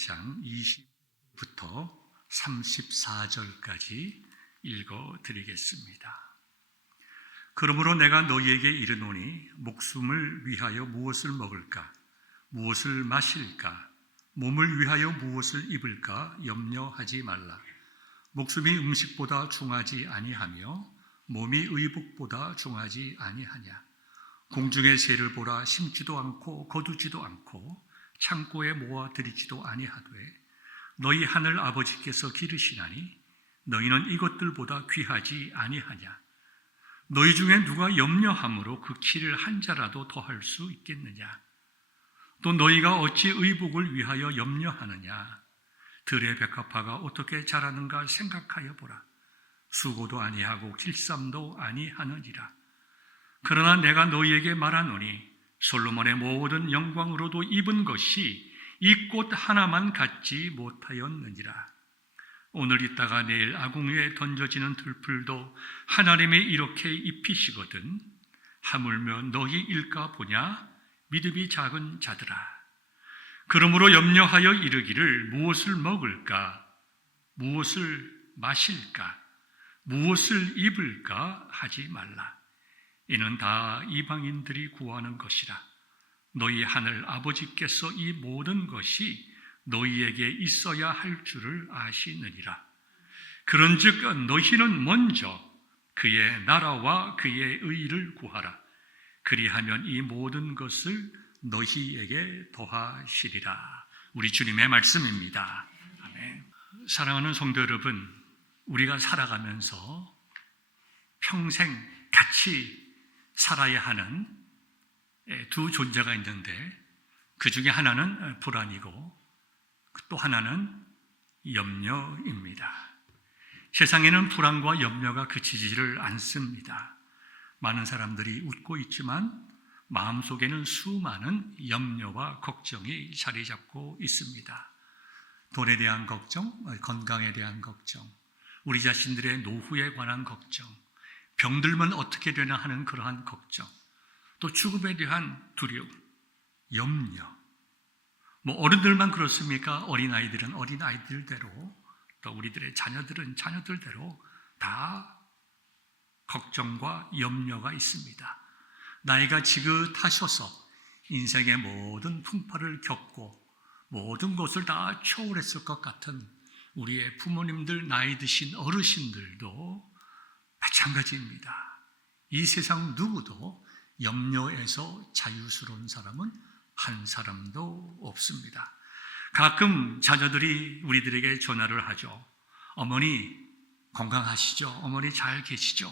1장 20부터 34절까지 읽어드리겠습니다. 그러므로 내가 너희에게 이르노니 목숨을 위하여 무엇을 먹을까, 무엇을 마실까, 몸을 위하여 무엇을 입을까 염려하지 말라. 목숨이 음식보다 중하지 아니하며 몸이 의복보다 중하지 아니하냐. 공중의 새를 보라. 심지도 않고 거두지도 않고 창고에 모아 들이지도 아니하되 너희 하늘 아버지께서 기르시나니 너희는 이것들보다 귀하지 아니하냐. 너희 중에 누가 염려함으로 그 키를 한 자라도 더할 수 있겠느냐. 또 너희가 어찌 의복을 위하여 염려하느냐. 들의 백합화가 어떻게 자라는가 생각하여 보라. 수고도 아니하고 길쌈도 아니하느니라. 그러나 내가 너희에게 말하노니 솔로몬의 모든 영광으로도 입은 것이 이 꽃 하나만 갖지 못하였느니라. 오늘 있다가 내일 아궁이에 던져지는 들풀도 하나님이 이렇게 입히시거든. 하물며 너희 일까 보냐. 믿음이 작은 자들아. 그러므로 염려하여 이르기를 무엇을 먹을까, 무엇을 마실까, 무엇을 입을까 하지 말라. 이는 다 이방인들이 구하는 것이라. 너희 하늘 아버지께서 이 모든 것이 너희에게 있어야 할 줄을 아시느니라. 그런즉 너희는 먼저 그의 나라와 그의 의를 구하라. 그리하면 이 모든 것을 너희에게 더하시리라. 우리 주님의 말씀입니다. 아멘. 사랑하는 성도 여러분, 우리가 살아가면서 평생 같이 살아야 하는 두 존재가 있는데 그 중에 하나는 불안이고 또 하나는 염려입니다. 세상에는 불안과 염려가 그치지를 않습니다. 많은 사람들이 웃고 있지만 마음속에는 수많은 염려와 걱정이 자리 잡고 있습니다. 돈에 대한 걱정, 건강에 대한 걱정, 우리 자신들의 노후에 관한 걱정, 병들면 어떻게 되나 하는 그러한 걱정, 또 죽음에 대한 두려움, 염려. 어른들만 그렇습니까? 어린아이들은 어린아이들대로, 또 우리들의 자녀들은 자녀들대로 다 걱정과 염려가 있습니다. 나이가 지긋하셔서 인생의 모든 풍파를 겪고 모든 것을 다 초월했을 것 같은 우리의 부모님들, 나이 드신 어르신들도 마찬가지입니다. 이 세상 누구도 염려에서 자유스러운 사람은 한 사람도 없습니다. 가끔 자녀들이 우리들에게 전화를 하죠. 어머니 건강하시죠? 어머니 잘 계시죠?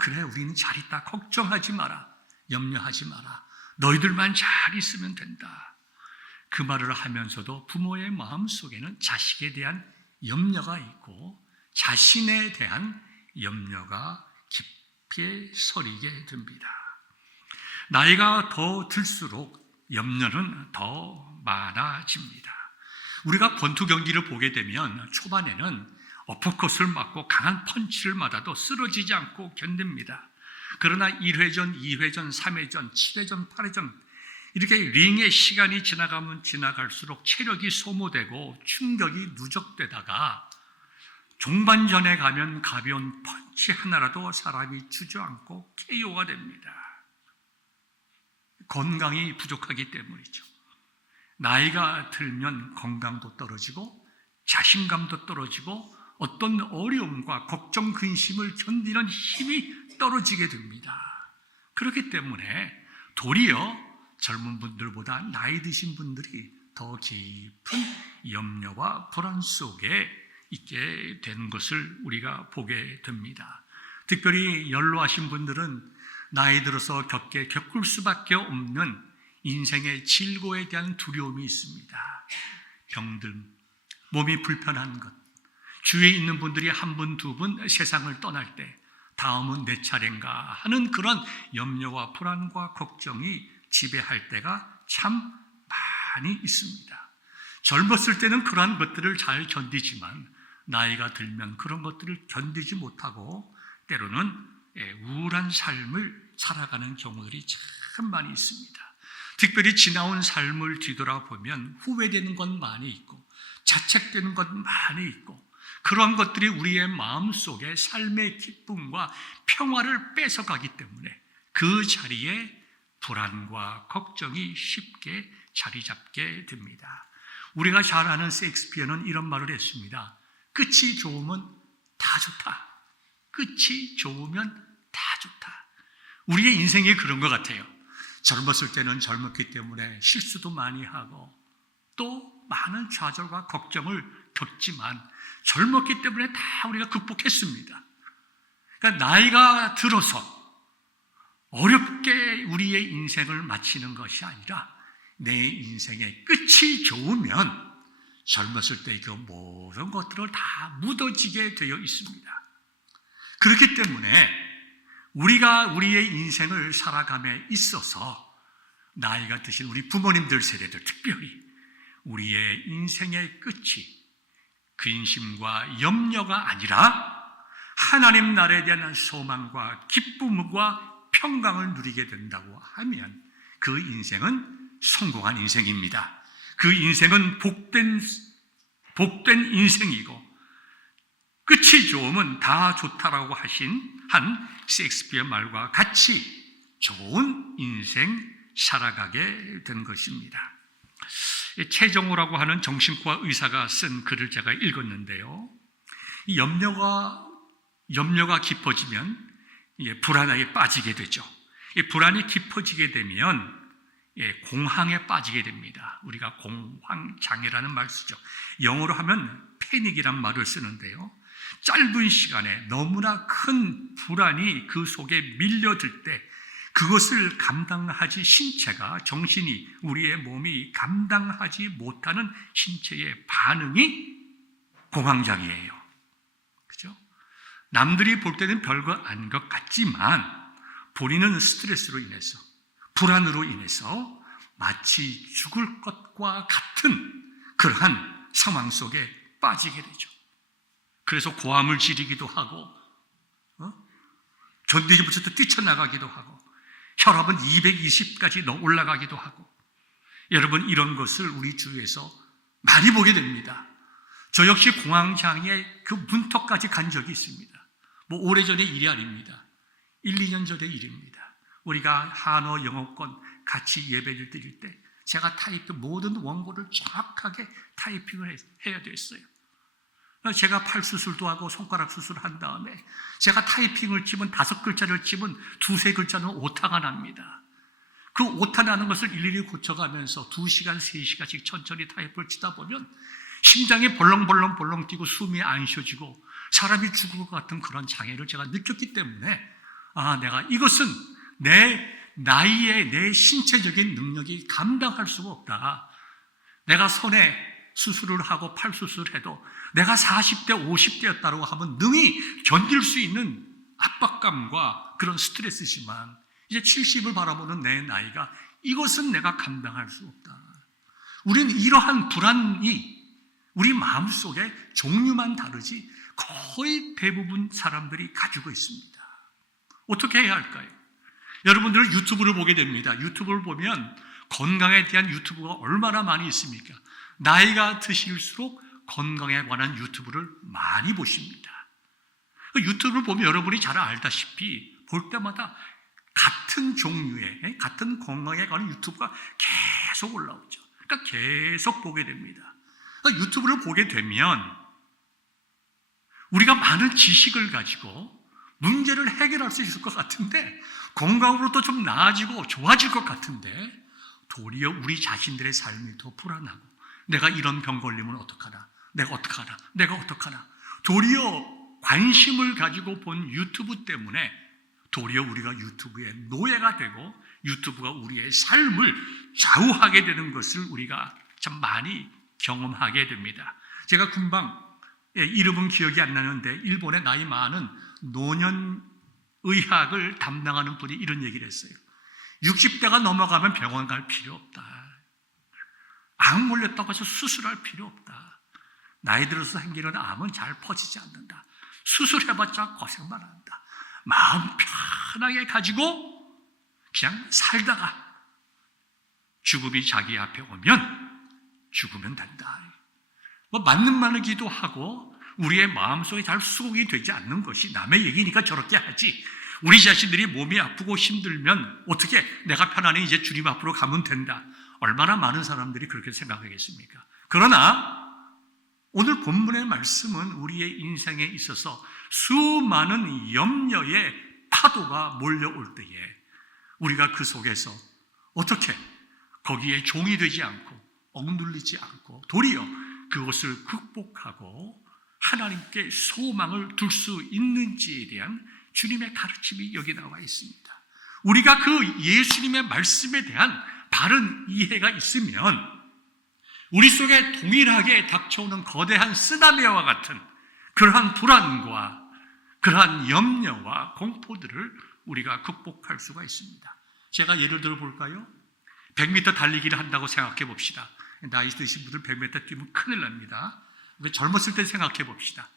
그래, 우리는 잘 있다. 걱정하지 마라. 염려하지 마라. 너희들만 잘 있으면 된다. 그 말을 하면서도 부모의 마음속에는 자식에 대한 염려가 있고 자신에 대한 염려가 깊이 서리게 됩니다. 나이가 더 들수록 염려는 더 많아집니다. 우리가 권투 경기를 보게 되면 초반에는 어퍼컷을 맞고 강한 펀치를 맞아도 쓰러지지 않고 견딥니다. 그러나 1회전, 2회전, 3회전, 7회전, 8회전 이렇게 링의 시간이 지나가면 지나갈수록 체력이 소모되고 충격이 누적되다가 종반전에 가면 가벼운 펀치 하나라도 사람이 주저앉고 KO가 됩니다. 건강이 부족하기 때문이죠. 나이가 들면 건강도 떨어지고 자신감도 떨어지고 어떤 어려움과 걱정, 근심을 견디는 힘이 떨어지게 됩니다. 그렇기 때문에 도리어 젊은 분들보다 나이 드신 분들이 더 깊은 염려와 불안 속에 있게 되는 것을 우리가 보게 됩니다. 특별히 연로하신 분들은 나이 들어서 겪을 수밖에 없는 인생의 질고에 대한 두려움이 있습니다. 병들, 몸이 불편한 것, 주위에 있는 분들이 한 분, 두 분 세상을 떠날 때 다음은 내 차례인가 하는 그런 염려와 불안과 걱정이 지배할 때가 참 많이 있습니다. 젊었을 때는 그러한 것들을 잘 견디지만 나이가 들면 그런 것들을 견디지 못하고 때로는 우울한 삶을 살아가는 경우들이 참 많이 있습니다. 특별히 지나온 삶을 뒤돌아보면 후회되는 건 많이 있고 자책되는 건 많이 있고 그런 것들이 우리의 마음속에 삶의 기쁨과 평화를 뺏어가기 때문에 그 자리에 불안과 걱정이 쉽게 자리 잡게 됩니다. 우리가 잘 아는 셰익스피어는 이런 말을 했습니다. 끝이 좋으면 다 좋다. 끝이 좋으면 다 좋다. 우리의 인생이 그런 것 같아요. 젊었을 때는 젊었기 때문에 실수도 많이 하고 또 많은 좌절과 걱정을 겪지만 젊었기 때문에 다 우리가 극복했습니다. 그러니까 나이가 들어서 어렵게 우리의 인생을 마치는 것이 아니라 내 인생의 끝이 좋으면 젊었을 때 그 모든 것들을 다 묻어지게 되어 있습니다. 그렇기 때문에 우리가 우리의 인생을 살아감에 있어서 나이가 드신 우리 부모님들 세대들 특별히 우리의 인생의 끝이 근심과 염려가 아니라 하나님 나라에 대한 소망과 기쁨과 평강을 누리게 된다고 하면 그 인생은 성공한 인생입니다. 그 인생은 복된 인생이고 끝이 좋으면 다 좋다라고 하신 한 셰익스피어 말과 같이 좋은 인생 살아가게 된 것입니다. 최정호라고 하는 정신과 의사가 쓴 글을 제가 읽었는데요. 이 염려가 깊어지면 불안에 빠지게 되죠. 이 불안이 깊어지게 되면 공황에 빠지게 됩니다. 우리가 공황장애라는 말 쓰죠. 영어로 하면 패닉이란 말을 쓰는데요. 짧은 시간에 너무나 큰 불안이 그 속에 밀려들 때 그것을 감당하지 신체가 정신이 우리의 몸이 감당하지 못하는 신체의 반응이 공황장애예요. 그죠? 남들이 볼 때는 별거 아닌 것 같지만 본인은 스트레스로 인해서 불안으로 인해서 마치 죽을 것과 같은 그러한 상황 속에 빠지게 되죠. 그래서 고함을 지르기도 하고 견디지 못해서 뛰쳐나가기도 하고 혈압은 220까지 올라가기도 하고 여러분 이런 것을 우리 주위에서 많이 보게 됩니다. 저 역시 공황장애 그 문턱까지 간 적이 있습니다. 뭐 오래전의 일이 아닙니다. 1, 2년 전의 일입니다. 우리가 한어 영어권 같이 예배를 드릴 때 제가 모든 원고를 정확하게 타이핑을 해야 됐어요. 제가 팔 수술도 하고 손가락 수술을 한 다음에 제가 타이핑을 치면 5글자를 치면 2-3글자는 오타가 납니다. 그 오타 나는 것을 일일이 고쳐가면서 2시간, 3시간씩 천천히 타이핑을 치다 보면 심장이 벌렁벌렁 뛰고 숨이 안 쉬어지고 사람이 죽을 것 같은 그런 장애를 제가 느꼈기 때문에 내가 이것은 내 나이에 내 신체적인 능력이 감당할 수가 없다. 내가 손에 수술을 하고 팔 수술을 해도 내가 40대, 50대였다고 하면 능히 견딜 수 있는 압박감과 그런 스트레스지만 이제 70을 바라보는 내 나이가 이것은 내가 감당할 수 없다. 우리는 이러한 불안이 우리 마음속에 종류만 다르지 거의 대부분 사람들이 가지고 있습니다. 어떻게 해야 할까요? 여러분들은 유튜브를 보게 됩니다. 유튜브를 보면 건강에 대한 유튜브가 얼마나 많이 있습니까? 나이가 드실수록 건강에 관한 유튜브를 많이 보십니다. 유튜브를 보면 여러분이 잘 알다시피 볼 때마다 같은 종류의 같은 건강에 관한 유튜브가 계속 올라오죠. 그러니까 계속 보게 됩니다. 그러니까 유튜브를 보게 되면 우리가 많은 지식을 가지고 문제를 해결할 수 있을 것 같은데 건강으로도 좀 나아지고 좋아질 것 같은데 도리어 우리 자신들의 삶이 더 불안하고 내가 이런 병 걸리면 어떡하나 내가 어떡하나 도리어 관심을 가지고 본 유튜브 때문에 도리어 우리가 유튜브의 노예가 되고 유튜브가 우리의 삶을 좌우하게 되는 것을 우리가 참 많이 경험하게 됩니다. 제가 금방 이름은 기억이 안 나는데 일본의 나이 많은 노년의학을 담당하는 분이 이런 얘기를 했어요. 60대가 넘어가면 병원 갈 필요 없다. 암 걸렸다고 해서 수술할 필요 없다. 나이 들어서 생기는 암은 잘 퍼지지 않는다. 수술해봤자 고생만 한다. 마음 편하게 가지고 그냥 살다가 죽음이 자기 앞에 오면 죽으면 된다. 맞는 말을 기도하고 우리의 마음속에 잘 수긍이 되지 않는 것이 남의 얘기니까 저렇게 하지, 우리 자신들이 몸이 아프고 힘들면 어떻게 내가 편안히 이제 주님 앞으로 가면 된다, 얼마나 많은 사람들이 그렇게 생각하겠습니까? 그러나 오늘 본문의 말씀은 우리의 인생에 있어서 수많은 염려의 파도가 몰려올 때에 우리가 그 속에서 어떻게 거기에 종이 되지 않고 억눌리지 않고 도리어 그것을 극복하고 하나님께 소망을 둘 수 있는지에 대한 주님의 가르침이 여기 나와 있습니다. 우리가 그 예수님의 말씀에 대한 바른 이해가 있으면 우리 속에 동일하게 닥쳐오는 거대한 쓰나미와 같은 그러한 불안과 그러한 염려와 공포들을 우리가 극복할 수가 있습니다. 제가 예를 들어 볼까요? 100m 달리기를 한다고 생각해 봅시다. 나이 드신 분들 100m 뛰면 큰일 납니다. 젊었을 때 생각해 봅시다.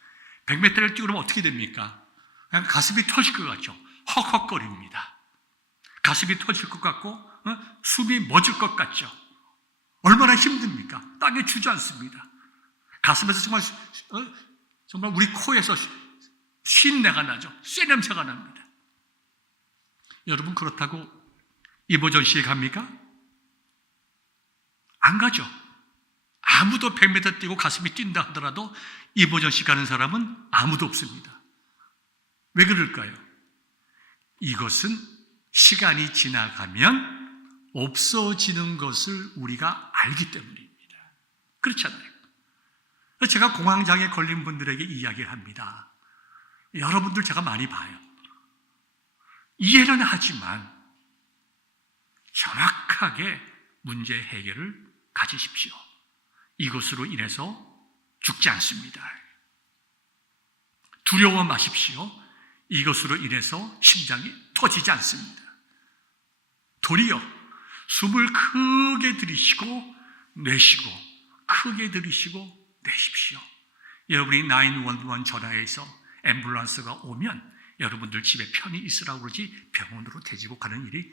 100m를 뛰고 나면 어떻게 됩니까? 그냥 가슴이 터질 것 같죠. 헉헉거립니다. 가슴이 터질 것 같고 숨이 멎을 것 같죠. 얼마나 힘듭니까? 땅에 주저앉습니다. 가슴에서 정말 우리 코에서 쉰내가 나죠. 쇠 냄새가 납니다. 여러분, 그렇다고 이보전시에 갑니까? 안 가죠. 아무도 100m 뛰고 가슴이 뛴다 하더라도 이보전시 가는 사람은 아무도 없습니다. 왜 그럴까요? 이것은 시간이 지나가면 없어지는 것을 우리가 알기 때문입니다. 그렇잖아요. 제가 공황장애 걸린 분들에게 이야기를 합니다. 여러분들 제가 많이 봐요. 이해는 하지만 정확하게 문제 해결을 가지십시오. 이것으로 인해서 죽지 않습니다. 두려워 마십시오. 이것으로 인해서 심장이 터지지 않습니다. 도리어 숨을 크게 들이쉬고 내쉬고 크게 들이쉬고 내십시오. 여러분이 911 전화해서 앰뷸런스가 오면 여러분들 집에 편히 있으라고 그러지 병원으로 데리고 가는 일이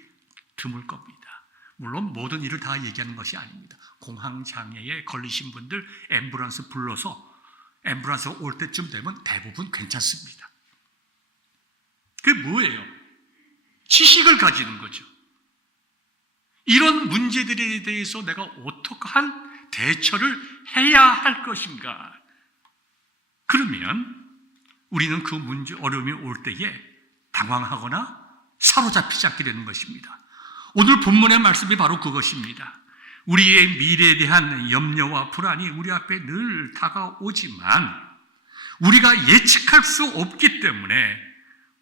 드물 겁니다. 물론 모든 일을 다 얘기하는 것이 아닙니다. 공황장애에 걸리신 분들 앰뷸런스 불러서 앰뷸런스가 올 때쯤 되면 대부분 괜찮습니다. 그게 뭐예요? 지식을 가지는 거죠. 이런 문제들에 대해서 내가 어떠한 대처를 해야 할 것인가? 그러면 우리는 그 문제, 어려움이 올 때에 당황하거나 사로잡히지 않게 되는 것입니다. 오늘 본문의 말씀이 바로 그것입니다. 우리의 미래에 대한 염려와 불안이 우리 앞에 늘 다가오지만 우리가 예측할 수 없기 때문에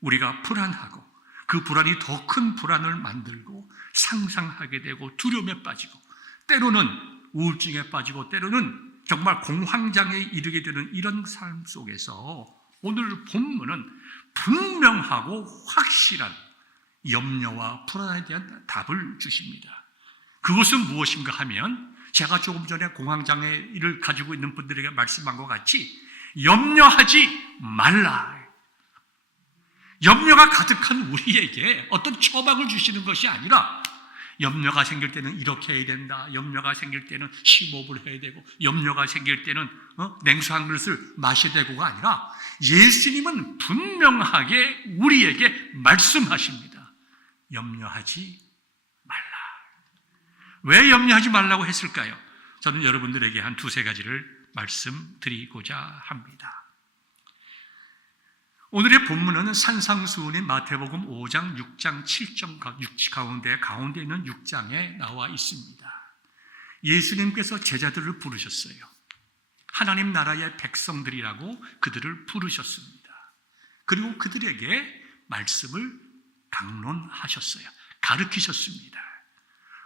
우리가 불안하고 그 불안이 더 큰 불안을 만들고 상상하게 되고 두려움에 빠지고 때로는 우울증에 빠지고 때로는 정말 공황장애에 이르게 되는 이런 삶 속에서 오늘 본문은 분명하고 확실한 염려와 불안에 대한 답을 주십니다. 그것은 무엇인가 하면 제가 조금 전에 공황장애를 가지고 있는 분들에게 말씀한 것 같이 염려하지 말라. 염려가 가득한 우리에게 어떤 처방을 주시는 것이 아니라 염려가 생길 때는 이렇게 해야 된다. 염려가 생길 때는 심호흡을 해야 되고 염려가 생길 때는 냉수 한 그릇을 마셔야 되고가 아니라 예수님은 분명하게 우리에게 말씀하십니다. 염려하지 말라. 왜 염려하지 말라고 했을까요? 저는 여러분들에게 한 두세 가지를 말씀드리고자 합니다. 오늘의 본문은 산상수훈인 마태복음 5장, 6장, 7장 가운데 있는 6장에 나와 있습니다. 예수님께서 제자들을 부르셨어요. 하나님 나라의 백성들이라고 그들을 부르셨습니다. 그리고 그들에게 말씀을 강론하셨어요. 가르치셨습니다.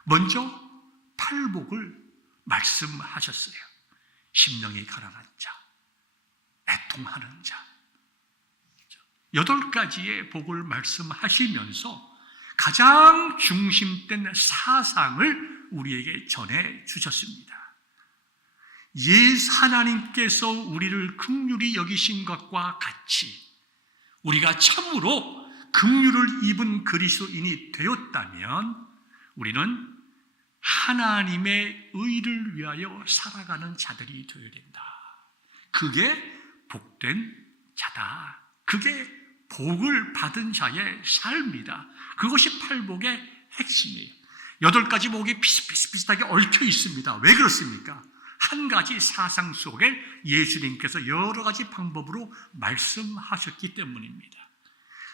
먼저 팔복을 말씀하셨어요. 심령이 가난한 자, 애통하는 자, 8가지의 복을 말씀하시면서 가장 중심된 사상을 우리에게 전해 주셨습니다. 하나님께서 우리를 긍휼히 여기신 것과 같이 우리가 참으로 긍휼을 입은 그리스도인이 되었다면 우리는 하나님의 의를 위하여 살아가는 자들이 되어야 된다. 그게 복된 자다. 그게 복을 받은 자의 삶이다. 그것이 팔복의 핵심이에요. 8가지 복이 비슷비슷하게 얽혀 있습니다. 왜 그렇습니까? 한 가지 사상 속에 예수님께서 여러 가지 방법으로 말씀하셨기 때문입니다.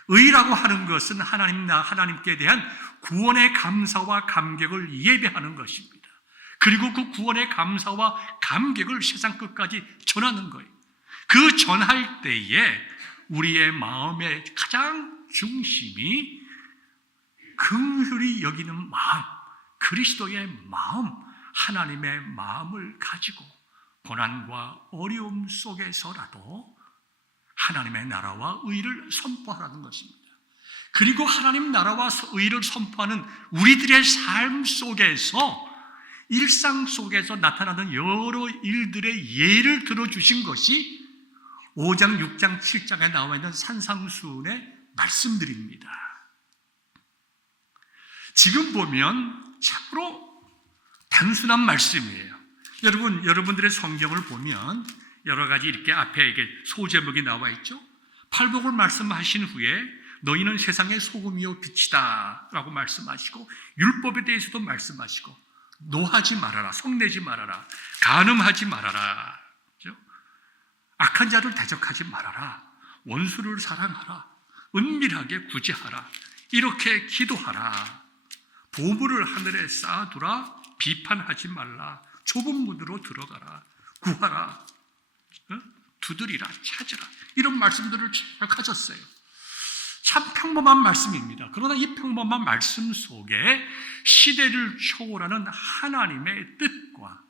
의라고 하는 것은 하나님께 대한 구원의 감사와 감격을 예배하는 것입니다. 그리고 그 구원의 감사와 감격을 세상 끝까지 전하는 거예요. 그 전할 때에 우리의 마음의 가장 중심이 긍휼히 여기는 마음, 그리스도의 마음, 하나님의 마음을 가지고 고난과 어려움 속에서라도 하나님의 나라와 의를 선포하라는 것입니다. 그리고 하나님 나라와 의를 선포하는 우리들의 삶 속에서, 일상 속에서 나타나는 여러 일들의 예를 들어주신 것이 5장, 6장, 7장에 나와 있는 산상수훈의 말씀들입니다. 지금 보면 참으로 단순한 말씀이에요. 여러분들의 성경을 보면 여러 가지 이렇게 앞에 이게 소제목이 나와 있죠. 팔복을 말씀하신 후에 너희는 세상의 소금이요 빛이다 라고 말씀하시고, 율법에 대해서도 말씀하시고, 노하지 말아라, 성내지 말아라, 간음하지 말아라, 그렇죠? 악한 자를 대적하지 말아라, 원수를 사랑하라, 은밀하게 구제하라, 이렇게 기도하라, 보물을 하늘에 쌓아두라, 비판하지 말라, 좁은 문으로 들어가라, 구하라, 두드리라, 찾으라, 이런 말씀들을 쭉 하셨어요. 참 평범한 말씀입니다. 그러나 이 평범한 말씀 속에 시대를 초월하는 하나님의 뜻과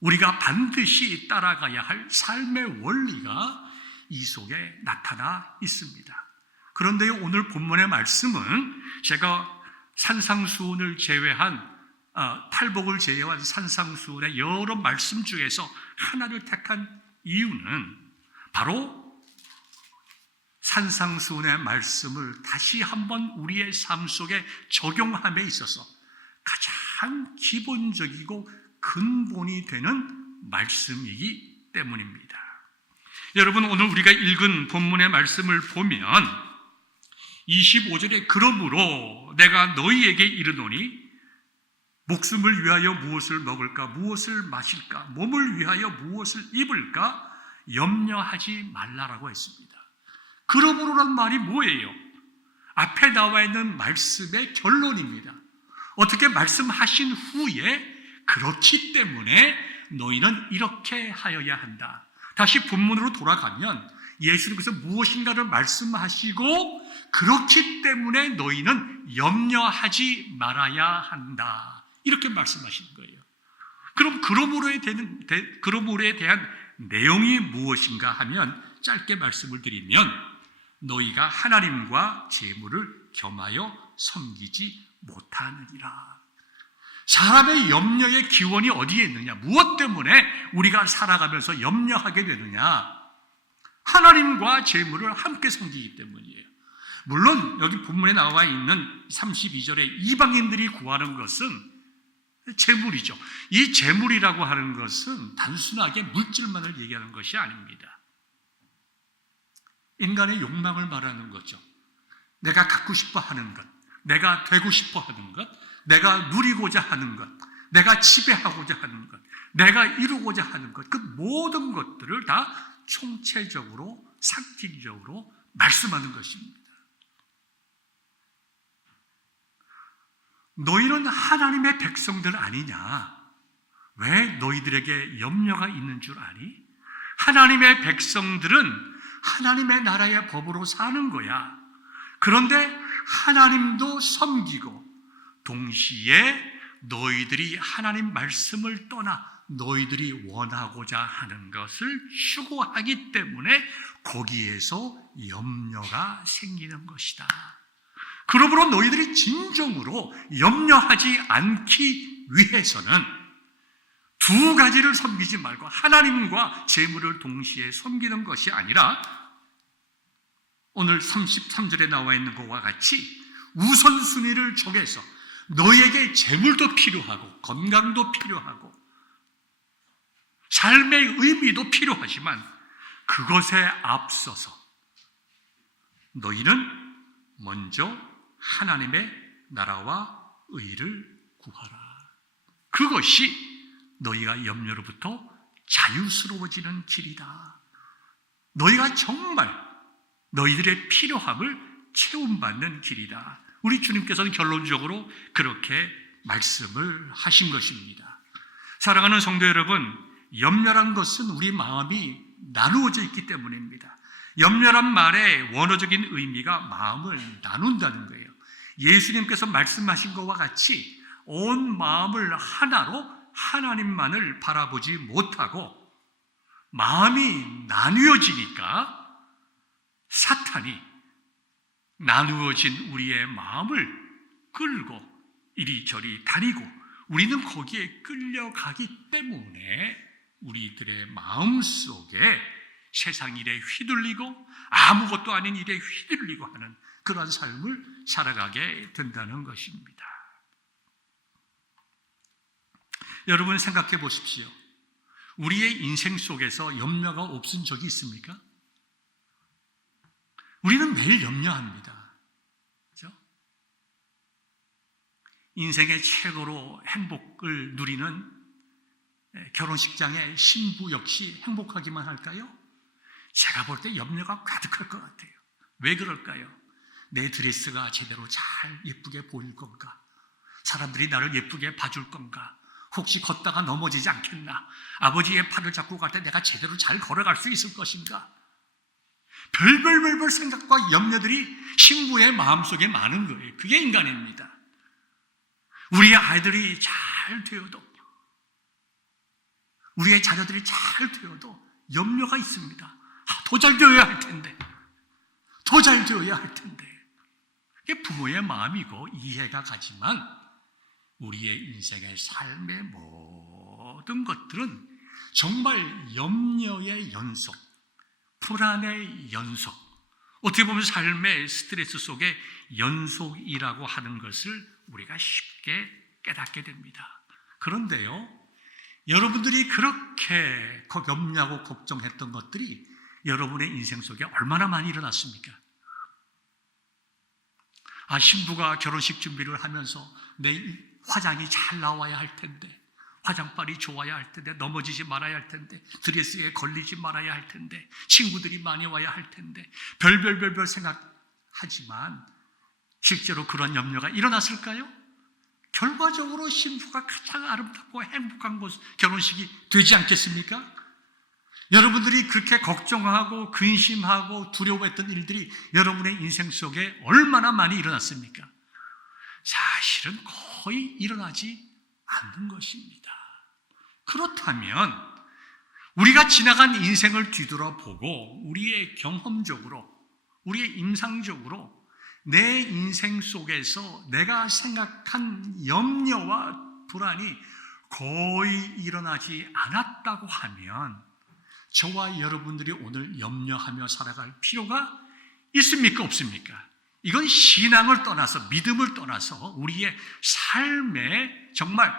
우리가 반드시 따라가야 할 삶의 원리가 이 속에 나타나 있습니다. 그런데 오늘 본문의 말씀은 제가 산상수훈을 제외한 팔복을 제외한 산상수훈의 여러 말씀 중에서 하나를 택한 이유는 바로 산상수훈의 말씀을 다시 한번 우리의 삶 속에 적용함에 있어서 가장 기본적이고 근본이 되는 말씀이기 때문입니다. 여러분, 오늘 우리가 읽은 본문의 말씀을 보면 25절에 그러므로 내가 너희에게 이르노니 목숨을 위하여 무엇을 먹을까, 무엇을 마실까, 몸을 위하여 무엇을 입을까 염려하지 말라라고 했습니다. 그러므로란 말이 뭐예요? 앞에 나와 있는 말씀의 결론입니다. 어떻게 말씀하신 후에 그렇기 때문에 너희는 이렇게 하여야 한다. 다시 본문으로 돌아가면 예수님께서 무엇인가를 말씀하시고 그렇기 때문에 너희는 염려하지 말아야 한다. 이렇게 말씀하시는 거예요. 그럼 그러므로에 대한 내용이 무엇인가 하면 짧게 말씀을 드리면 너희가 하나님과 재물을 겸하여 섬기지 못하느니라. 사람의 염려의 기원이 어디에 있느냐? 무엇 때문에 우리가 살아가면서 염려하게 되느냐? 하나님과 재물을 함께 섬기기 때문이에요. 물론 여기 본문에 나와 있는 32절에 이방인들이 구하는 것은 재물이죠. 이 재물이라고 하는 것은 단순하게 물질만을 얘기하는 것이 아닙니다. 인간의 욕망을 말하는 거죠. 내가 갖고 싶어 하는 것, 내가 되고 싶어 하는 것, 내가 누리고자 하는 것, 내가 지배하고자 하는 것, 내가 이루고자 하는 것, 그 모든 것들을 다 총체적으로, 상징적으로 말씀하는 것입니다. 너희는 하나님의 백성들 아니냐? 왜 너희들에게 염려가 있는 줄 아니? 하나님의 백성들은 하나님의 나라의 법으로 사는 거야. 그런데 하나님도 섬기고 동시에 너희들이 하나님 말씀을 떠나 너희들이 원하고자 하는 것을 추구하기 때문에 거기에서 염려가 생기는 것이다. 그러므로 너희들이 진정으로 염려하지 않기 위해서는 두 가지를 섬기지 말고 하나님과 재물을 동시에 섬기는 것이 아니라 오늘 33절에 나와 있는 것과 같이 우선순위를 정해서 너에게 재물도 필요하고 건강도 필요하고 삶의 의미도 필요하지만 그것에 앞서서 너희는 먼저 하나님의 나라와 의를 구하라. 그것이 너희가 염려로부터 자유스러워지는 길이다. 너희가 정말 너희들의 필요함을 채움받는 길이다. 우리 주님께서는 결론적으로 그렇게 말씀을 하신 것입니다. 사랑하는 성도 여러분, 염려란 것은 우리 마음이 나누어져 있기 때문입니다. 염려란 말의 원어적인 의미가 마음을 나눈다는 거예요. 예수님께서 말씀하신 것과 같이 온 마음을 하나로 하나님만을 바라보지 못하고 마음이 나뉘어지니까 사탄이 나누어진 우리의 마음을 끌고 이리저리 다니고 우리는 거기에 끌려가기 때문에 우리들의 마음 속에 세상 일에 휘둘리고 아무것도 아닌 일에 휘둘리고 하는 그런 삶을 살아가게 된다는 것입니다. 여러분 생각해 보십시오. 우리의 인생 속에서 염려가 없은 적이 있습니까? 우리는 매일 염려합니다. 그렇죠? 인생의 최고로 행복을 누리는 결혼식장의 신부 역시 행복하기만 할까요? 제가 볼 때 염려가 가득할 것 같아요. 왜 그럴까요? 내 드레스가 제대로 잘 예쁘게 보일 건가? 사람들이 나를 예쁘게 봐줄 건가? 혹시 걷다가 넘어지지 않겠나? 아버지의 팔을 잡고 갈 때 내가 제대로 잘 걸어갈 수 있을 것인가? 별별 생각과 염려들이 신부의 마음속에 많은 거예요. 그게 인간입니다. 우리의 아이들이 잘 되어도, 우리의 자녀들이 잘 되어도 염려가 있습니다. 더 잘 되어야 할 텐데, 더 잘 되어야 할 텐데. 이게 부모의 마음이고 이해가 가지만 우리의 인생의 삶의 모든 것들은 정말 염려의 연속, 불안의 연속, 어떻게 보면 삶의 스트레스 속에 연속이라고 하는 것을 우리가 쉽게 깨닫게 됩니다. 그런데요, 여러분들이 그렇게 염려하고 걱정했던 것들이 여러분의 인생 속에 얼마나 많이 일어났습니까? 신부가 결혼식 준비를 하면서 내 화장이 잘 나와야 할 텐데, 화장빨이 좋아야 할 텐데, 넘어지지 말아야 할 텐데, 드레스에 걸리지 말아야 할 텐데, 친구들이 많이 와야 할 텐데, 별별 생각하지만 실제로 그런 염려가 일어났을까요? 결과적으로 신부가 가장 아름답고 행복한 결혼식이 되지 않겠습니까? 여러분들이 그렇게 걱정하고 근심하고 두려워했던 일들이 여러분의 인생 속에 얼마나 많이 일어났습니까? 사실은 거의 일어나지 않는 것입니다. 그렇다면 우리가 지나간 인생을 뒤돌아보고 우리의 경험적으로, 우리의 임상적으로 내 인생 속에서 내가 생각한 염려와 불안이 거의 일어나지 않았다고 하면 저와 여러분들이 오늘 염려하며 살아갈 필요가 있습니까? 없습니까? 이건 신앙을 떠나서, 믿음을 떠나서 우리의 삶의 정말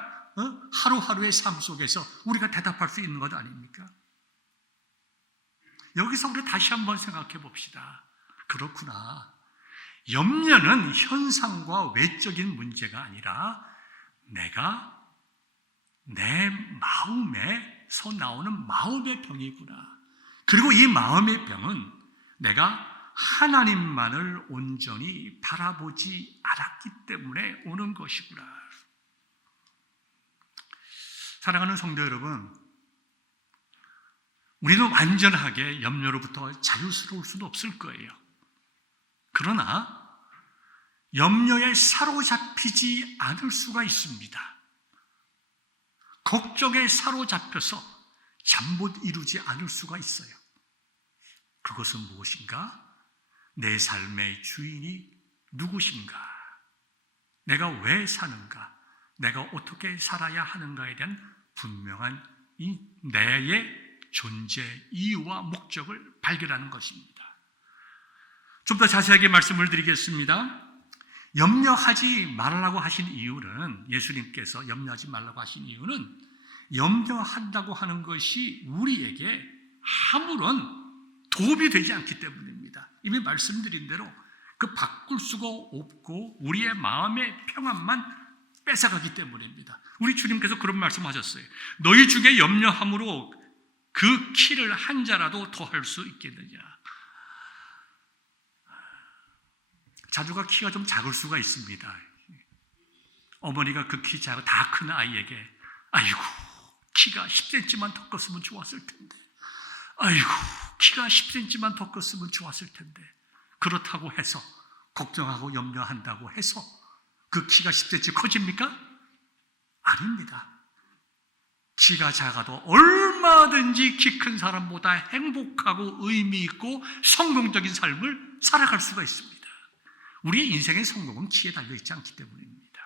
하루하루의 삶 속에서 우리가 대답할 수 있는 것 아닙니까? 여기서 우리 다시 한번 생각해 봅시다. 그렇구나. 염려는 현상과 외적인 문제가 아니라 내가 내 마음에서 나오는 마음의 병이구나. 그리고 이 마음의 병은 내가 하나님만을 온전히 바라보지 않았기 때문에 오는 것이구나. 사랑하는 성도 여러분, 우리는 완전하게 염려로부터 자유스러울 수는 없을 거예요. 그러나 염려에 사로잡히지 않을 수가 있습니다. 걱정에 사로잡혀서 잠 못 이루지 않을 수가 있어요. 그것은 무엇인가? 내 삶의 주인이 누구신가? 내가 왜 사는가? 내가 어떻게 살아야 하는가에 대한 분명한 이 내의 존재 이유와 목적을 발견하는 것입니다. 좀 더 자세하게 말씀을 드리겠습니다. 염려하지 말라고 하신 이유는, 예수님께서 염려하지 말라고 하신 이유는 염려한다고 하는 것이 우리에게 아무런 도움이 되지 않기 때문입니다. 이미 말씀드린 대로 그 바꿀 수가 없고 우리의 마음의 평안만 뺏어가기 때문입니다. 우리 주님께서 그런 말씀하셨어요. 너희 중에 염려함으로 그 키를 한 자라도 더할 수 있겠느냐. 자주가 키가 좀 작을 수가 있습니다. 어머니가 그 키 작은 다 큰 아이에게 아이고 키가 10cm만 더 컸으면 좋았을 텐데, 아이고 키가 10cm만 더 컸으면 좋았을 텐데, 그렇다고 해서 걱정하고 염려한다고 해서 그 키가 10cm 커집니까? 아닙니다. 키가 작아도 얼마든지 키 큰 사람보다 행복하고 의미 있고 성공적인 삶을 살아갈 수가 있습니다. 우리의 인생의 성공은 키에 달려있지 않기 때문입니다.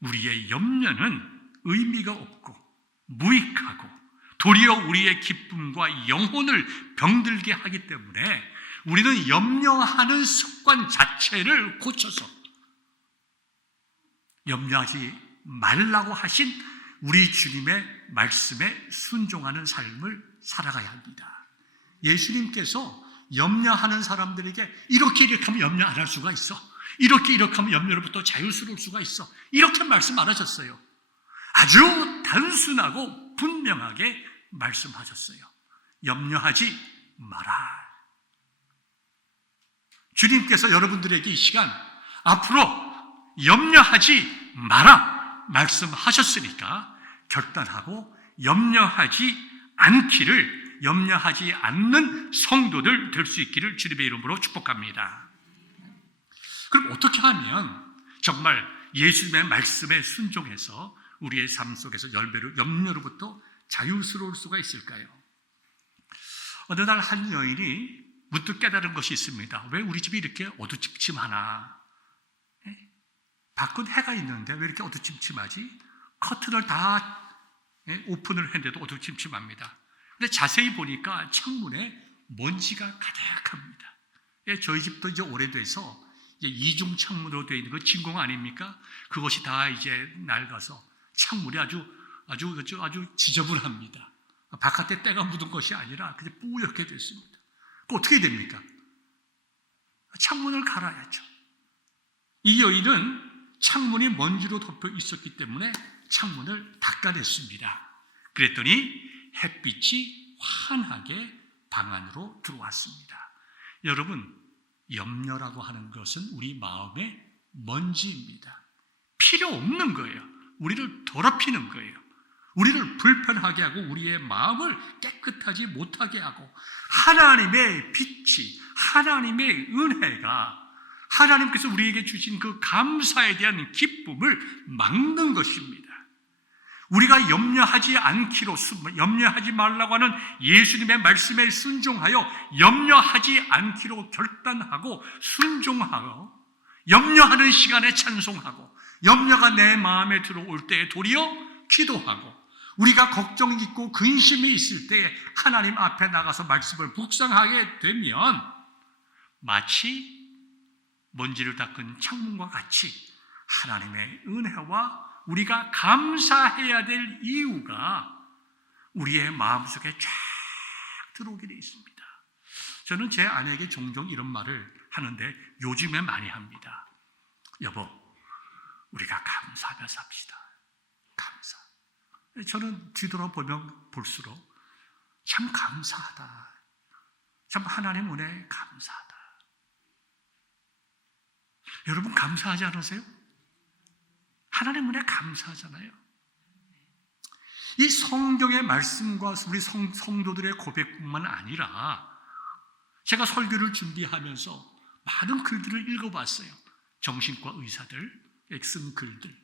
우리의 염려는 의미가 없고 무익하고 도리어 우리의 기쁨과 영혼을 병들게 하기 때문에 우리는 염려하는 습관 자체를 고쳐서 염려하지 말라고 하신 우리 주님의 말씀에 순종하는 삶을 살아가야 합니다. 예수님께서 염려하는 사람들에게 이렇게 하면 염려 안 할 수가 있어, 이렇게 하면 염려로부터 자유스러울 수가 있어, 이렇게 말씀 안 하셨어요. 아주 단순하고 분명하게 말씀하셨어요. 염려하지 마라. 주님께서 여러분들에게 이 시간 앞으로 염려하지 마라 말씀하셨으니까 결단하고 염려하지 않기를, 염려하지 않는 성도들 될 수 있기를 주님의 이름으로 축복합니다. 그럼 어떻게 하면 정말 예수님의 말씀에 순종해서 우리의 삶 속에서 염려로부터 자유스러울 수가 있을까요? 어느 날 한 여인이 문득 깨달은 것이 있습니다. 왜 우리 집이 이렇게 어두침침하나? 밖은 해가 있는데 왜 이렇게 어두침침하지? 커튼을 다 오픈을 했는데도 어두침침합니다. 근데 자세히 보니까 창문에 먼지가 가득합니다. 저희 집도 이제 오래돼서 이제 이중 창문으로 되어 있는 그 진공 아닙니까? 그것이 다 이제 낡아서 창문이 아주 지저분합니다. 바깥에 때가 묻은 것이 아니라 그냥 뿌옇게 됐습니다. 그 어떻게 됩니까? 창문을 갈아야죠. 이 여인은 창문이 먼지로 덮여 있었기 때문에 창문을 닦아냈습니다. 그랬더니 햇빛이 환하게 방 안으로 들어왔습니다. 여러분, 염려라고 하는 것은 우리 마음의 먼지입니다. 필요 없는 거예요. 우리를 더럽히는 거예요. 우리를 불편하게 하고 우리의 마음을 깨끗하지 못하게 하고 하나님의 빛이, 하나님의 은혜가, 하나님께서 우리에게 주신 그 감사에 대한 기쁨을 막는 것입니다. 우리가 염려하지 말라고 하는 예수님의 말씀에 순종하여 염려하지 않기로 결단하고 순종하고 염려하는 시간에 찬송하고 염려가 내 마음에 들어올 때에 도리어 기도하고 우리가 걱정이 있고 근심이 있을 때에 하나님 앞에 나가서 말씀을 묵상하게 되면 마치 먼지를 닦은 창문과 같이 하나님의 은혜와 우리가 감사해야 될 이유가 우리의 마음속에 쫙 들어오게 되어 있습니다. 저는 제 아내에게 종종 이런 말을 하는데 요즘에 많이 합니다. 여보, 우리가 감사하며 삽시다. 감사. 저는 뒤돌아보면 볼수록 참 감사하다. 참 하나님 은혜에 감사하다. 여러분 감사하지 않으세요? 하나님 은혜에 감사하잖아요. 이 성경의 말씀과 우리 성도들의 고백뿐만 아니라 제가 설교를 준비하면서 많은 글들을 읽어봤어요. 정신과 의사들 쓴 글들,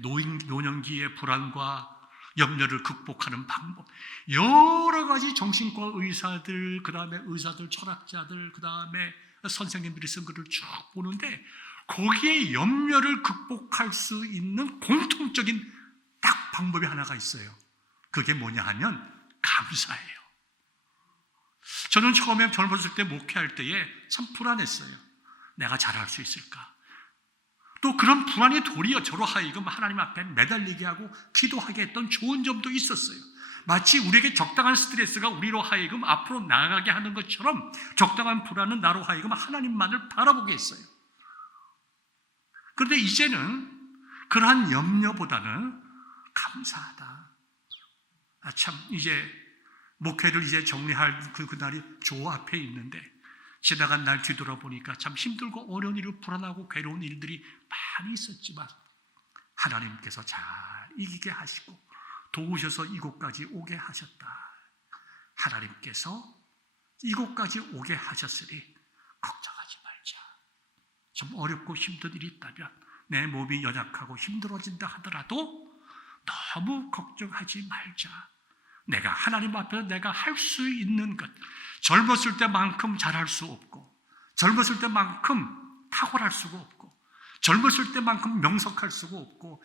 노년기의 불안과 염려를 극복하는 방법, 여러 가지 정신과 의사들, 그 다음에 의사들, 철학자들, 그 다음에 선생님들이 쓴 글을 쭉 보는데 거기에 염려를 극복할 수 있는 공통적인 딱 방법이 하나가 있어요. 그게 뭐냐 하면 감사예요. 저는 처음에 젊었을 때 목회할 때에 참 불안했어요. 내가 잘할 수 있을까? 또 그런 불안이 도리어 저로 하여금 하나님 앞에 매달리게 하고 기도하게 했던 좋은 점도 있었어요. 마치 우리에게 적당한 스트레스가 우리로 하여금 앞으로 나아가게 하는 것처럼 적당한 불안은 나로 하여금 하나님만을 바라보게 했어요. 그런데 이제는 그러한 염려보다는 감사하다. 참 이제 목회를 이제 정리할 그날이 조 앞에 있는데 지나간 날 뒤돌아보니까 참 힘들고 어려운 일을 불안하고 괴로운 일들이 많이 있었지만 하나님께서 잘 이기게 하시고 도우셔서 이곳까지 오게 하셨다. 하나님께서 이곳까지 오게 하셨으니 걱정하지 말자. 좀 어렵고 힘든 일이 있다면 내 몸이 연약하고 힘들어진다 하더라도 너무 걱정하지 말자. 내가 하나님 앞에서 내가 할 수 있는 것, 젊었을 때만큼 잘할 수 없고 젊었을 때만큼 탁월할 수가 없고 젊었을 때만큼 명석할 수가 없고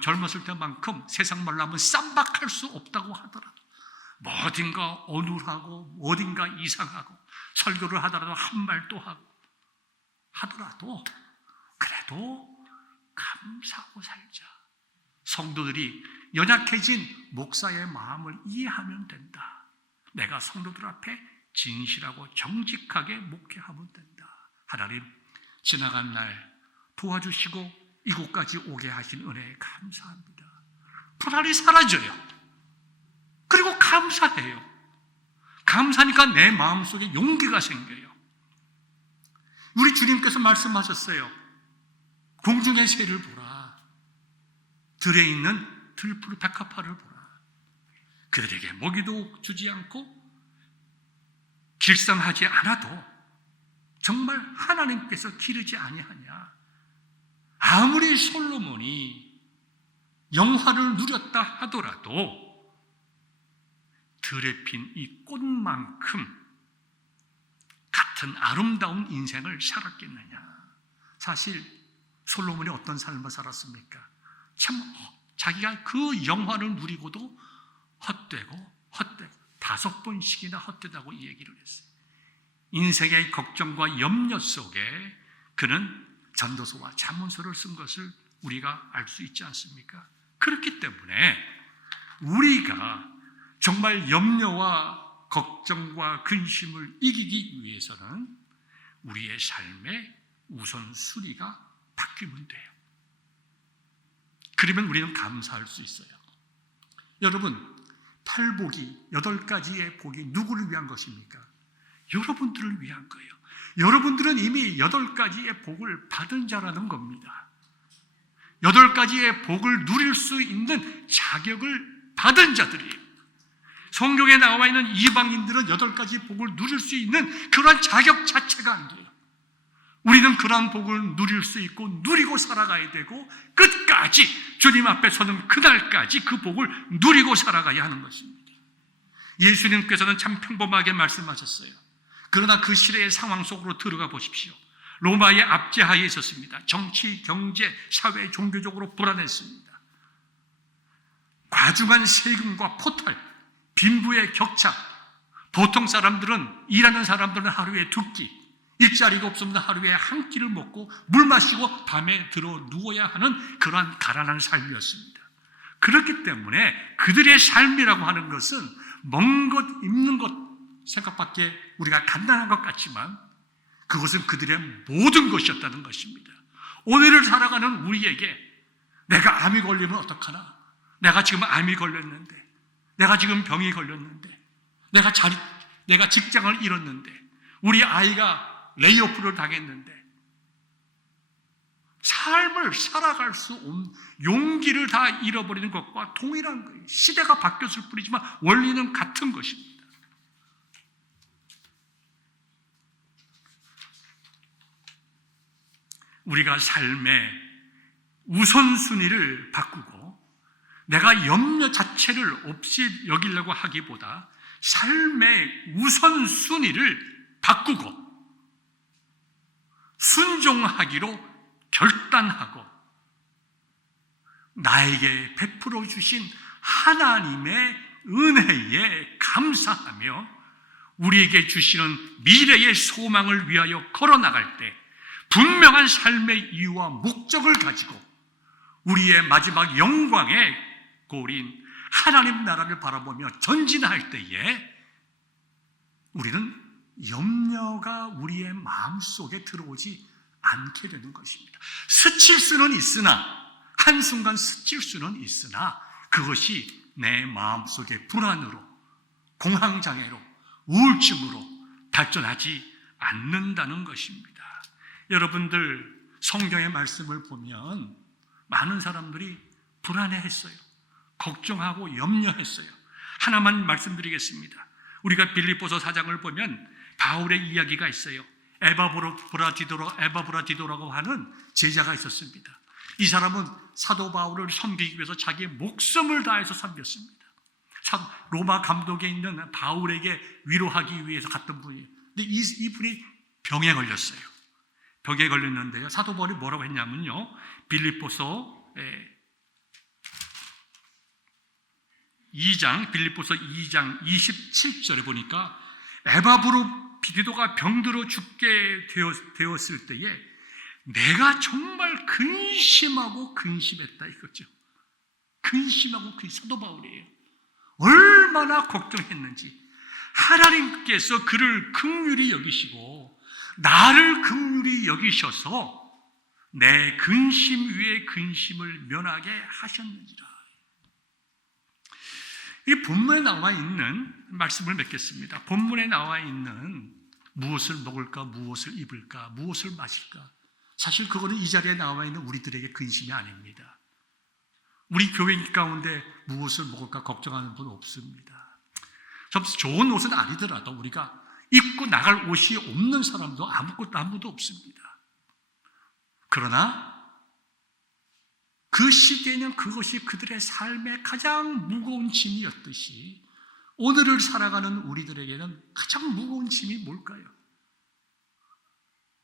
젊었을 때만큼 세상 말로 하면 쌈박할 수 없다고 하더라도 어딘가 어눌하고 어딘가 이상하고 설교를 하더라도 한 말도 하고 하더라도 그래도 감사하고 살자. 성도들이 연약해진 목사의 마음을 이해하면 된다. 내가 성도들 앞에 진실하고 정직하게 목회하면 된다. 하나님, 지나간 날 도와주시고 이곳까지 오게 하신 은혜에 감사합니다. 불안이 사라져요. 그리고 감사해요. 감사하니까 내 마음속에 용기가 생겨요. 우리 주님께서 말씀하셨어요. 공중의 새를 보라. 들에 있는 들풀 백합화를 보라. 그들에게 먹이도 주지 않고 길쌈하지 않아도 정말 하나님께서 기르지 아니하냐. 아무리 솔로몬이 영화를 누렸다 하더라도 들에 핀 이 꽃만큼 같은 아름다운 인생을 살았겠느냐. 사실 솔로몬이 어떤 삶을 살았습니까? 참 자기가 그 영화를 누리고도 헛되고 5번씩이나 헛되다고 이 얘기를 했어요. 인생의 걱정과 염려 속에 그는 전도서와 잠언서를 쓴 것을 우리가 알 수 있지 않습니까? 그렇기 때문에 우리가 정말 염려와 걱정과 근심을 이기기 위해서는 우리의 삶의 우선순위가 바뀌면 돼요. 그러면 우리는 감사할 수 있어요. 여러분, 8가지의 복이 누구를 위한 것입니까? 여러분들을 위한 거예요. 여러분들은 이미 8가지의 복을 받은 자라는 겁니다. 8가지의 복을 누릴 수 있는 자격을 받은 자들이에요. 성경에 나와 있는 이방인들은 8가지 복을 누릴 수 있는 그런 자격 자체가 안 돼요. 우리는 그런 복을 누릴 수 있고 누리고 살아가야 되고 끝까지 주님 앞에 서는 그날까지 그 복을 누리고 살아가야 하는 것입니다. 예수님께서는 참 평범하게 말씀하셨어요. 그러나 그 시대의 상황 속으로 들어가 보십시오. 로마의 압제하에 있었습니다. 정치, 경제, 사회, 종교적으로 불안했습니다. 과중한 세금과 포탈, 빈부의 격차, 보통 사람들은, 일하는 사람들은 하루에 2끼, 일자리가 없으면 하루에 한 끼를 먹고 물 마시고 밤에 들어 누워야 하는 그러한 가난한 삶이었습니다. 그렇기 때문에 그들의 삶이라고 하는 것은 먹는 것, 입는 것 생각밖에 우리가 간단한 것 같지만 그것은 그들의 모든 것이었다는 것입니다. 오늘을 살아가는 우리에게 내가 암이 걸리면 어떡하나? 내가 지금 암이 걸렸는데, 내가 지금 병이 걸렸는데, 내가 직장을 잃었는데, 우리 아이가 레이오프를 당했는데, 삶을 살아갈 수 없는 용기를 다 잃어버리는 것과 동일한 거예요. 시대가 바뀌었을 뿐이지만 원리는 같은 것입니다. 우리가 삶의 우선순위를 바꾸고 내가 염려 자체를 없이 여기려고 하기보다 삶의 우선순위를 바꾸고 순종하기로 결단하고 나에게 베풀어 주신 하나님의 은혜에 감사하며 우리에게 주시는 미래의 소망을 위하여 걸어나갈 때 분명한 삶의 이유와 목적을 가지고 우리의 마지막 영광의 고린 하나님 나라를 바라보며 전진할 때에 우리는 염려가 우리의 마음속에 들어오지 않게 되는 것입니다. 스칠 수는 있으나, 한순간 스칠 수는 있으나 그것이 내 마음속의 불안으로, 공황장애로, 우울증으로 발전하지 않는다는 것입니다. 여러분들 성경의 말씀을 보면 많은 사람들이 불안해했어요. 걱정하고 염려했어요. 하나만 말씀드리겠습니다. 우리가 빌립보서 4장을 보면 바울의 이야기가 있어요. 에바브라디도라고 하는 제자가 있었습니다. 이 사람은 사도 바울을 섬기기 위해서 자기의 목숨을 다해서 섬겼습니다. 로마 감독에 있는 바울에게 위로하기 위해서 갔던 분이에요. 근데 이분이 병에 걸렸어요. 병에 걸렸는데요, 사도 바울이 뭐라고 했냐면요, 빌립보서 2장 27절에 보니까 에바브로디도가 병들어 죽게 되었을 때에 내가 정말 근심하고 근심했다 이거죠. 근심하고 사도 바울이에요. 얼마나 걱정했는지. 하나님께서 그를 긍휼히 여기시고 나를 긍휼히 여기셔서 내 근심 위에 근심을 면하게 하셨느니라. 이 본문에 나와 있는 말씀을 맺겠습니다. 본문에 나와 있는 무엇을 먹을까, 무엇을 입을까, 무엇을 마실까, 사실 그거는 이 자리에 나와 있는 우리들에게 근심이 아닙니다. 우리 교회 가운데 무엇을 먹을까 걱정하는 분 없습니다. 좋은 옷은 아니더라도 우리가 입고 나갈 옷이 없는 사람도 아무도 없습니다. 그러나 그 시대에는 그것이 그들의 삶의 가장 무거운 짐이었듯이 오늘을 살아가는 우리들에게는 가장 무거운 짐이 뭘까요?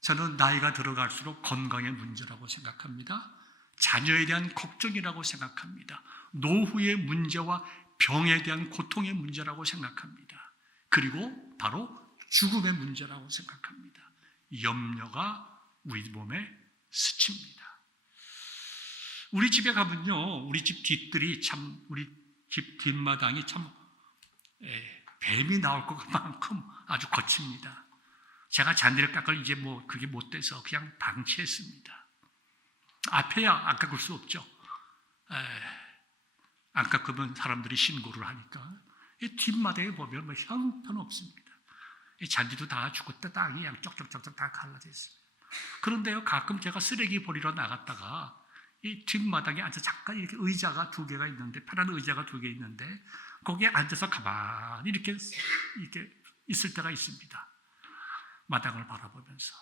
저는 나이가 들어갈수록 건강의 문제라고 생각합니다. 자녀에 대한 걱정이라고 생각합니다. 노후의 문제와 병에 대한 고통의 문제라고 생각합니다. 그리고 바로 죽음의 문제라고 생각합니다. 염려가 우리 몸에 스칩니다. 우리 집에 가면요, 우리 집 뒷뜰이 참, 우리 집 뒷마당이 참 뱀이 나올 것만큼 아주 거칩니다. 제가 잔디를 깎을 이제 그게 못 돼서 그냥 방치했습니다. 앞에야 안 깎을 수 없죠. 안 깎으면 사람들이 신고를 하니까. 이 뒷마당에 보면 형편없습니다. 이 잔디도 다 죽었다, 땅이 그냥 쩍쩍쩍쩍 다 갈라져 있습니다. 그런데요, 가끔 제가 쓰레기 버리러 나갔다가 이 뒷마당에 앉아서 잠깐 이렇게 의자가 2개가 있는데, 편한 의자가 2개 있는데, 거기에 앉아서 가만히 이렇게 있을 때가 있습니다. 마당을 바라보면서.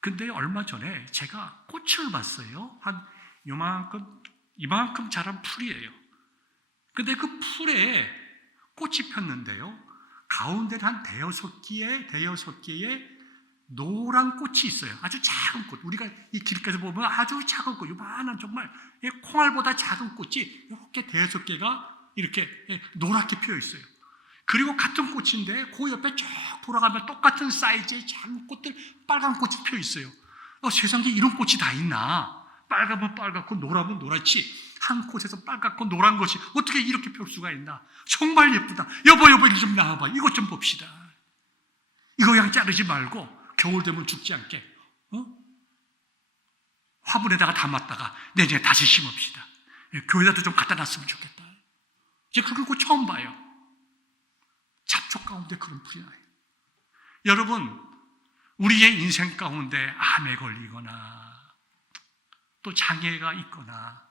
근데 얼마 전에 제가 꽃을 봤어요. 한 이만큼 자란 풀이에요. 근데 그 풀에 꽃이 폈는데요, 가운데는 한 대여섯 개의 노란 꽃이 있어요. 아주 작은 꽃. 우리가 이 길가에서 보면 아주 작은 꽃, 요만한 정말 콩알보다 작은 꽃이 이렇게 5개가 이렇게 노랗게 피어 있어요. 그리고 같은 꽃인데 그 옆에 쭉 돌아가면 똑같은 사이즈의 작은 꽃들, 빨간 꽃이 피어 있어요. 세상에 이런 꽃이 다 있나? 빨가면 빨갛고 노라면 노랗지, 한 꽃에서 빨갛고 노란 것이 어떻게 이렇게 펼 수가 있나? 정말 예쁘다. 여보 이리 좀 나와봐. 이것 좀 봅시다. 이거 그냥 자르지 말고 겨울 되면 죽지 않게 화분에다가 담았다가 내년에 다시 심읍시다. 교회에다 좀 갖다 놨으면 좋겠다. 이제 그런 거 처음 봐요. 잡초 가운데 그런 풀이 나요. 여러분, 우리의 인생 가운데 암에 걸리거나 또 장애가 있거나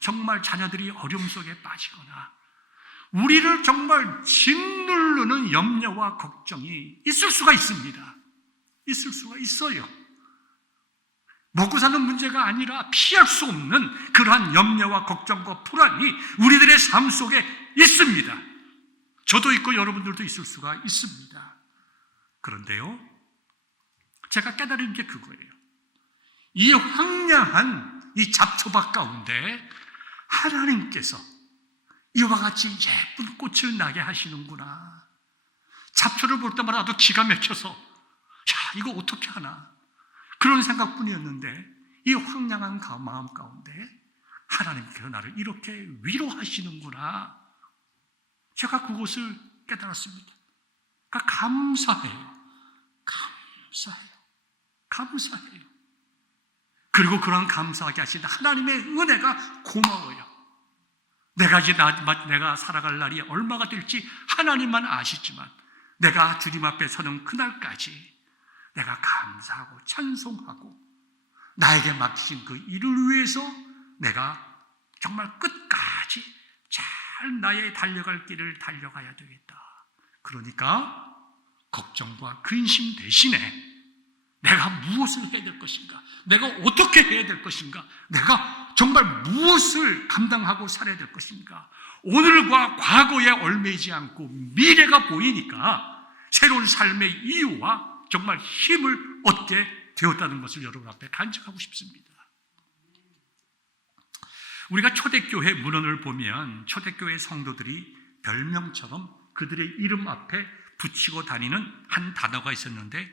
정말 자녀들이 어려움 속에 빠지거나 우리를 정말 짓누르는 염려와 걱정이 있을 수가 있습니다. 있을 수가 있어요. 먹고 사는 문제가 아니라 피할 수 없는 그러한 염려와 걱정과 불안이 우리들의 삶 속에 있습니다. 저도 있고 여러분들도 있을 수가 있습니다. 그런데요, 제가 깨달은 게 그거예요. 이 황량한 이 잡초밭 가운데 하나님께서 이와 같이 예쁜 꽃을 나게 하시는구나. 잡초를 볼 때마다 나도 기가 막혀서, 야, 이거 어떻게 하나 그런 생각뿐이었는데 이 황량한 마음 가운데 하나님께서 나를 이렇게 위로하시는구나. 제가 그것을 깨달았습니다. 그러니까 감사해요. 감사해요. 그리고 그런 감사하게 하신 하나님의 은혜가 고마워요. 내가 살아갈 날이 얼마가 될지 하나님만 아시지만 내가 주님 앞에 서는 그날까지 내가 감사하고 찬송하고 나에게 맡기신 그 일을 위해서 내가 정말 끝까지 잘 나의 달려갈 길을 달려가야 되겠다. 그러니까 걱정과 근심 대신에 내가 무엇을 해야 될 것인가? 내가 어떻게 해야 될 것인가? 내가 정말 무엇을 감당하고 살아야 될 것인가? 오늘과 과거에 얽매이지 않고 미래가 보이니까 새로운 삶의 이유와 정말 힘을 얻게 되었다는 것을 여러분 앞에 간증하고 싶습니다. 우리가 초대교회 문헌을 보면 초대교회 성도들이 별명처럼 그들의 이름 앞에 붙이고 다니는 한 단어가 있었는데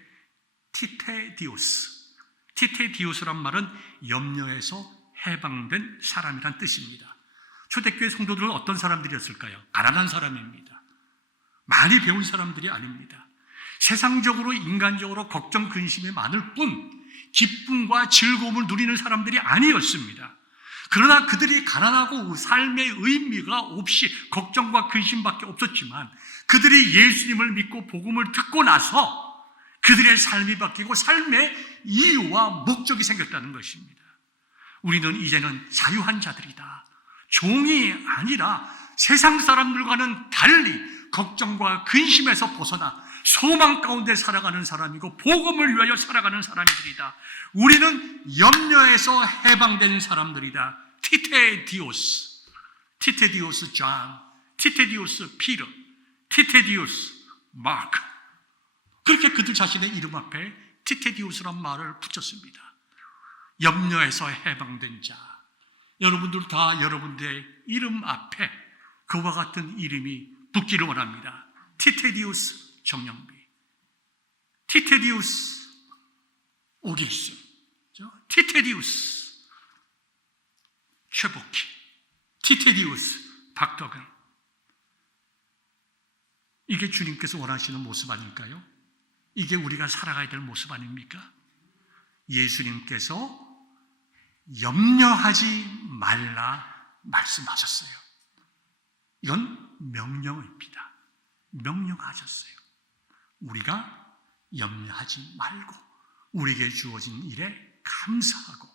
티테디우스란 말은 염려에서 해방된 사람이란 뜻입니다. 초대교회 성도들은 어떤 사람들이었을까요? 가난한 사람입니다. 많이 배운 사람들이 아닙니다. 세상적으로 인간적으로 걱정 근심이 많을 뿐 기쁨과 즐거움을 누리는 사람들이 아니었습니다. 그러나 그들이 가난하고 삶의 의미가 없이 걱정과 근심밖에 없었지만 그들이 예수님을 믿고 복음을 듣고 나서 그들의 삶이 바뀌고 삶의 이유와 목적이 생겼다는 것입니다. 우리는 이제는 자유한 자들이다. 종이 아니라 세상 사람들과는 달리 걱정과 근심에서 벗어나 소망 가운데 살아가는 사람이고 복음을 위하여 살아가는 사람들이다. 우리는 염려에서 해방된 사람들이다. 티테디오스 존, 티테디오스 피터, 티테디오스 마크. 그렇게 그들 자신의 이름 앞에 티테디오스란 말을 붙였습니다. 염려에서 해방된 자. 여러분들 다 여러분들의 이름 앞에 그와 같은 이름이 붙기를 원합니다. 티테디우스 정영비, 티테디우스 오길순, 티테디우스 최복희, 티테디우스 박덕은. 이게 주님께서 원하시는 모습 아닐까요? 이게 우리가 살아가야 될 모습 아닙니까? 예수님께서 염려하지 말라 말씀하셨어요. 이건 명령입니다. 명령하셨어요. 우리가 염려하지 말고 우리에게 주어진 일에 감사하고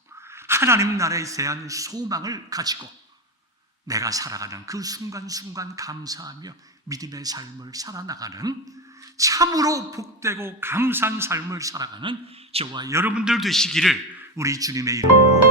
하나님 나라에 대한 소망을 가지고 내가 살아가는 그 순간순간 감사하며 믿음의 삶을 살아나가는 참으로 복되고 감사한 삶을 살아가는 저와 여러분들 되시기를 우리 주님의 이름으로